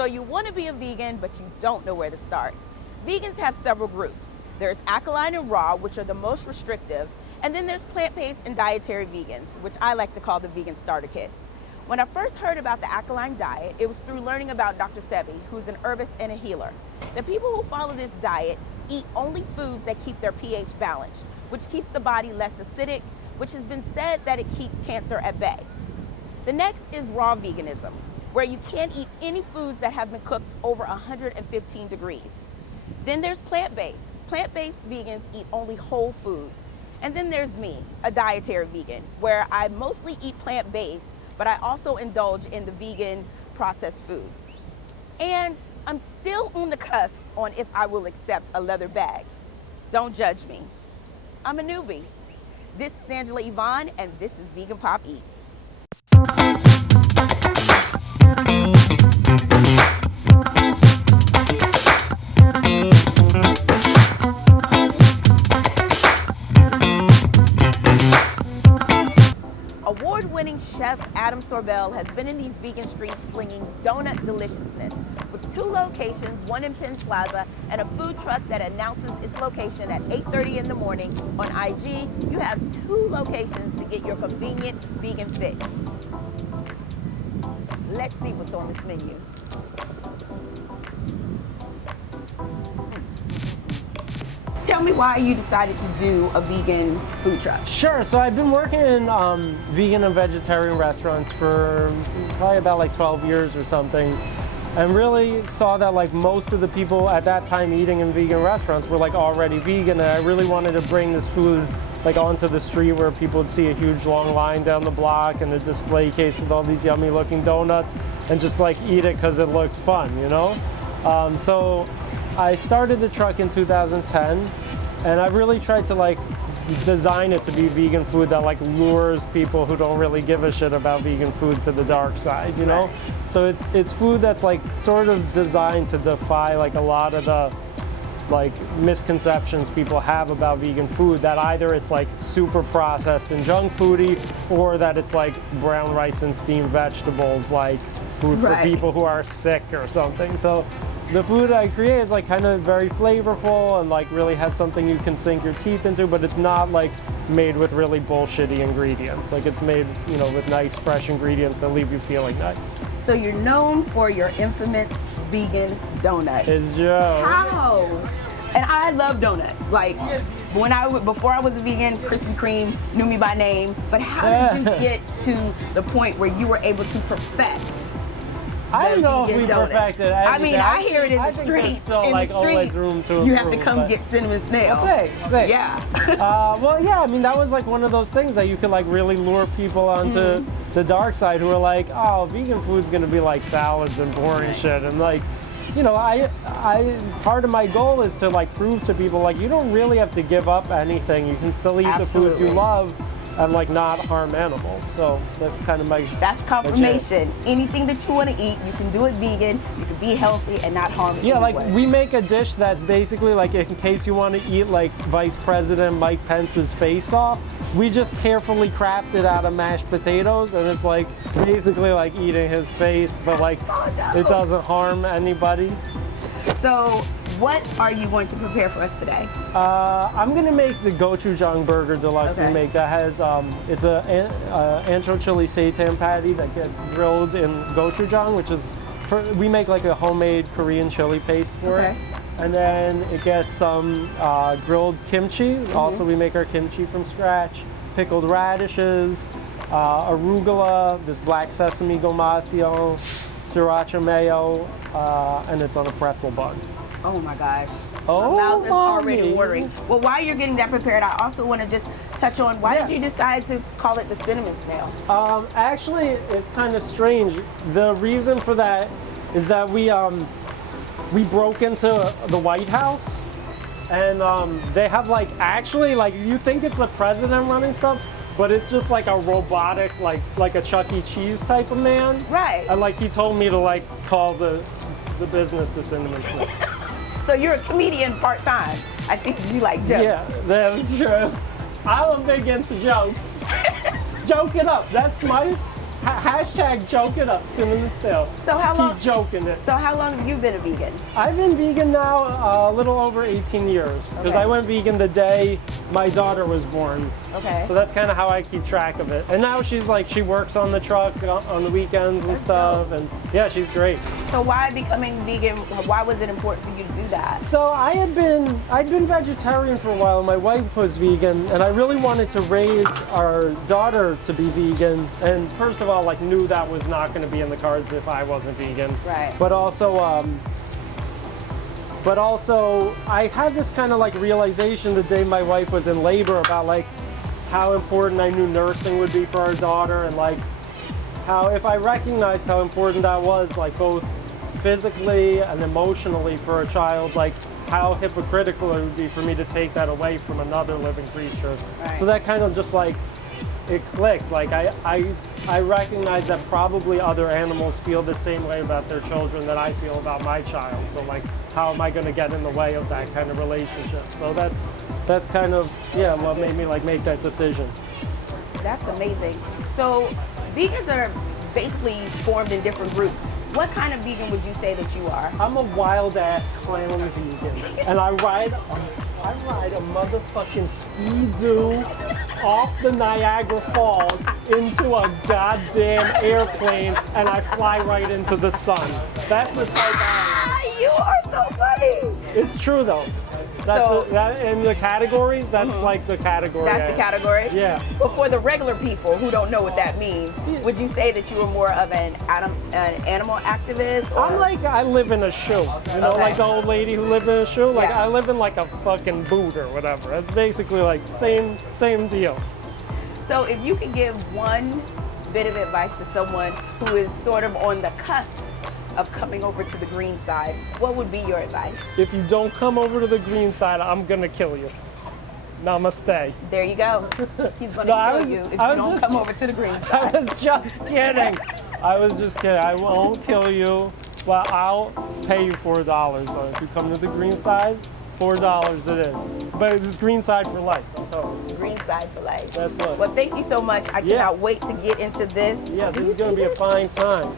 So you want to be a vegan, but you don't know where to start. Vegans have several groups. There's alkaline and raw, which are the most restrictive, and then there's plant-based and dietary vegans, which I like to call the vegan starter kits. When I first heard about the alkaline diet, it was through learning about Dr. Sebi, who's an herbist and a healer. The people who follow this diet eat only foods that keep their pH balanced, which keeps the body less acidic, which has been said that it keeps cancer at bay. The next is raw veganism, where you can't eat any foods that have been cooked over 115 degrees. Then there's plant-based. Plant-based vegans eat only whole foods. And then there's me, a dietary vegan, where I mostly eat plant-based, but I also indulge in the vegan processed foods. And I'm still on the cusp on if I will accept a leather bag. Don't judge me. I'm a newbie. This is Angela Yvonne, and this is VeganPopEats. Award-winning chef Adam Sobel has been in these vegan streets slinging donut deliciousness with 2 locations, one in Penn Plaza and a food truck that announces its location at 8:30 in the morning. On IG, you have 2 locations to get your convenient vegan fix. Let's see what's on this menu. Tell me why you decided to do a vegan food truck. Sure, so I've been working in vegan and vegetarian restaurants for probably about like 12 years or something, and really saw that like most of the people at that time eating in vegan restaurants were like already vegan, and I really wanted to bring this food like onto the street where people would see a huge long line down the block and a display case with all these yummy looking donuts and just like eat it because it looked fun, you know? So I started the truck in 2010, and I really tried to like design it to be vegan food that like lures people who don't really give a shit about vegan food to the dark side, you know? So it's food that's like sort of designed to defy like a lot of the like misconceptions people have about vegan food, that either it's like super processed and junk foody, or that it's like brown rice and steamed vegetables, like food for people who are sick or something. So the food I create is like kind of very flavorful and like really has something you can sink your teeth into, but it's not like made with really bullshitty ingredients. Like it's made, you know, with nice fresh ingredients that leave you feeling nice. So you're known for your infamous vegan donuts. It's Joe. How? And I love donuts. Like before I was a vegan, Krispy Kreme knew me by name. But how did you get to the point where you were able to perfect? I don't know if we perfected. I mean, I hear it in the streets. Still, in like, the streets, always room to you have to improve, come get cinnamon snail. Okay, yeah. Well, yeah. I mean, that was like one of those things that you could like really lure people onto the dark side, who are like, oh, vegan food's gonna be like salads and boring shit, and like, you know, I part of my goal is to like prove to people like you don't really have to give up anything. You can still eat the foods you love and like not harm animals. So that's kind of that's confirmation. Anything that you want to eat, you can do it vegan, you can be healthy and not harm it. Yeah, like we make a dish that's basically like, in case you want to eat like Vice President Mike Pence's face off, we just carefully craft it out of mashed potatoes, and it's like basically like eating his face, but like it doesn't harm anybody. So what are you going to prepare for us today? I'm gonna make the Gochujang Burger Deluxe. We make that has it's a ancho chili seitan patty that gets grilled in gochujang, which is we make like a homemade Korean chili paste for it, and then it gets some grilled kimchi. Also, we make our kimchi from scratch. Pickled radishes, arugula, this black sesame gomasio, sriracha mayo, and it's on a pretzel bun. Oh my gosh. Oh, my mouth is already watering. Well, while you're getting that prepared, I also want to just touch on why did you decide to call it the cinnamon snail? Actually, it's kind of strange. The reason for that is that we broke into the White House, and they have like, actually, like, you think it's the president running stuff, but it's just like a robotic, like a Chuck E. Cheese type of man. Right. And like he told me to like call the business the cinnamon snail. So you're a comedian part-time. I think you like jokes. Yeah, that's true. I'm big into jokes. Joke it up. That's my Hashtag joke it up, cinnamon still. So how long? Keep joking it. So how long have you been a vegan? I've been vegan now a little over 18 years because Okay. I went vegan the day my daughter was born. Okay. So that's kind of how I keep track of it. And now she's like, she works on the truck on the weekends and That's stuff. dope. And yeah, she's great. So why becoming vegan? Why was it important for you to do that? So I'd been vegetarian for a while. My wife was vegan, and I really wanted to raise our daughter to be vegan. And first of all, like knew that was not going to be in the cards if I wasn't vegan. Right. But also I had this kind of like realization the day my wife was in labor about like how important I knew nursing would be for our daughter, and like how if I recognized how important that was, like both physically and emotionally for a child, like how hypocritical it would be for me to take that away from another living creature. Right. So that kind of just like, it clicked. Like I recognize that probably other animals feel the same way about their children that I feel about my child. So like, how am I going to get in the way of that kind of relationship? So that's kind of, yeah, what made me like make that decision. That's amazing. So vegans are basically formed in different groups. What kind of vegan would you say that you are? I'm a wild ass clown vegan, and I ride a motherfucking ski-doo off the Niagara Falls into a goddamn airplane, and I fly right into the sun. That's the type You are so funny. It's true though. That's So- that in the categories. That's like the category. That's the category? Yeah. But for the regular people who don't know what that means, would you say that you are more of an animal activist? Or? I'm like, I live in a shoe. You know, Okay. like the old lady who lived in a shoe? Like, Yeah. I live in like a fucking boot or whatever. That's basically like same deal. So if you could give one bit of advice to someone who is sort of on the cusp of coming over to the green side, what would be your advice? If you don't come over to the green side, I'm gonna kill you. Namaste. There you go. He's going to No, I kill was- you if you I was don't just- come over to the green I side. was just kidding. I was just kidding. I won't kill you. Well, I'll pay you $4 though. If you come to the green side, $4 it is. But it's green side for life. So Green side for life. that's what. Well, thank you so much. I Yeah. cannot wait to get into this. Yes, Do this you is gonna see be a this? fine time.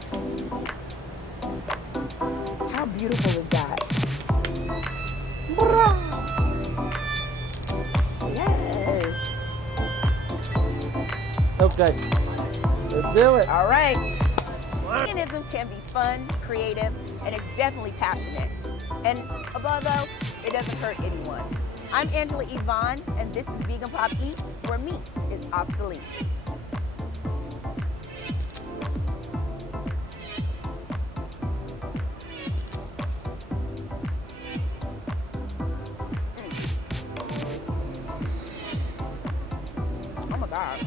How beautiful is that? Yes. Okay. Let's do it. All right. Veganism can be fun, creative, and it's definitely passionate. And above all, it doesn't hurt anyone. I'm Angela Yvonne, and this is VeganPopEats, where meat is obsolete. Oh my God.